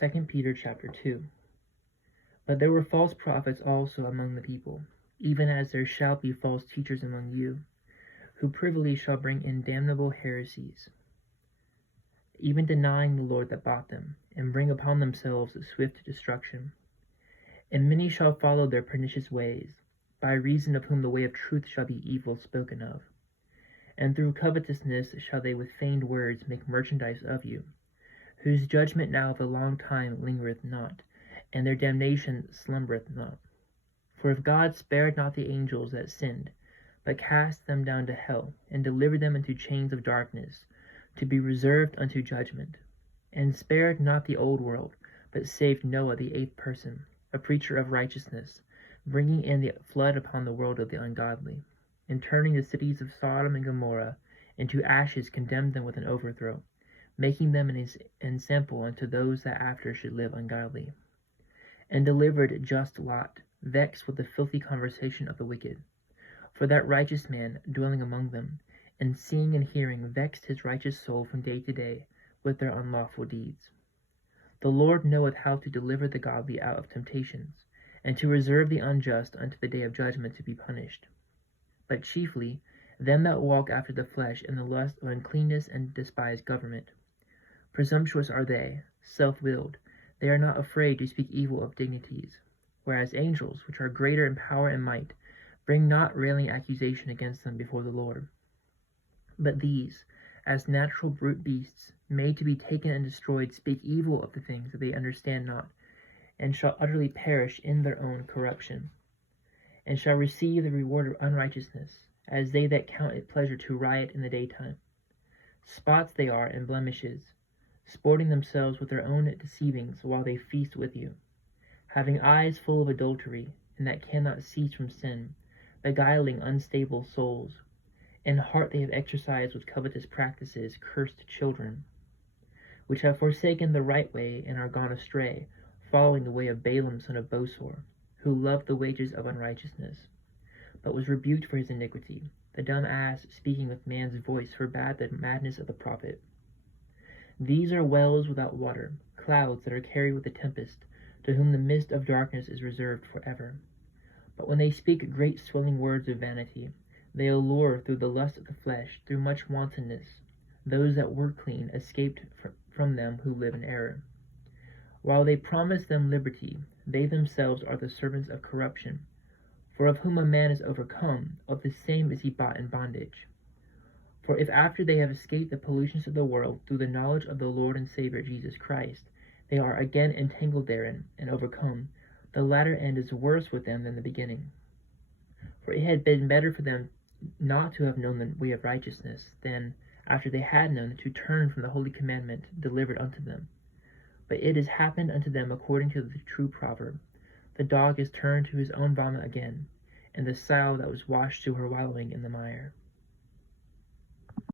2 Peter chapter 2. But there were false prophets also among the people, even as there shall be false teachers among you, who privily shall bring in damnable heresies, even denying the Lord that bought them, and bring upon themselves a swift destruction. And many shall follow their pernicious ways, by reason of whom the way of truth shall be evil spoken of. And through covetousness shall they with feigned words make merchandise of you, whose judgment now of a long time lingereth not, and their damnation slumbereth not. For if God spared not the angels that sinned, but cast them down to hell, and delivered them into chains of darkness, to be reserved unto judgment, and spared not the old world, but saved Noah the eighth person, a preacher of righteousness, bringing in the flood upon the world of the ungodly, and turning the cities of Sodom and Gomorrah into ashes, condemned them with an overthrow, making them an ensample unto those that after should live ungodly, and delivered just Lot, vexed with the filthy conversation of the wicked. For that righteous man, dwelling among them, and seeing and hearing, vexed his righteous soul from day to day with their unlawful deeds. The Lord knoweth how to deliver the godly out of temptations, and to reserve the unjust unto the day of judgment to be punished. But chiefly them that walk after the flesh in the lust of uncleanness and despise government. Presumptuous are they, self-willed, they are not afraid to speak evil of dignities, whereas angels, which are greater in power and might, bring not railing accusation against them before the Lord. But these, as natural brute beasts, made to be taken and destroyed, speak evil of the things that they understand not, and shall utterly perish in their own corruption, and shall receive the reward of unrighteousness, as they that count it pleasure to riot in the daytime. Spots they are and blemishes, sporting themselves with their own deceivings while they feast with you, having eyes full of adultery, and that cannot cease from sin, beguiling unstable souls. In heart they have exercised with covetous practices cursed children, which have forsaken the right way and are gone astray, following the way of Balaam son of Bosor, who loved the wages of unrighteousness, but was rebuked for his iniquity. The dumb ass, speaking with man's voice, forbade the madness of the prophet. These are wells without water, clouds that are carried with the tempest, to whom the mist of darkness is reserved forever. But when they speak great swelling words of vanity, they allure through the lust of the flesh, through much wantonness, those that were clean, escaped from them who live in error. While they promise them liberty, they themselves are the servants of corruption. For of whom a man is overcome, of the same is he bought in bondage. For if after they have escaped the pollutions of the world through the knowledge of the Lord and Savior Jesus Christ, they are again entangled therein and overcome, the latter end is worse with them than the beginning. For it had been better for them not to have known the way of righteousness, than, after they had known, to turn from the holy commandment delivered unto them. But it has happened unto them according to the true proverb, the dog is turned to his own vomit again, and the sow that was washed to her wallowing in the mire.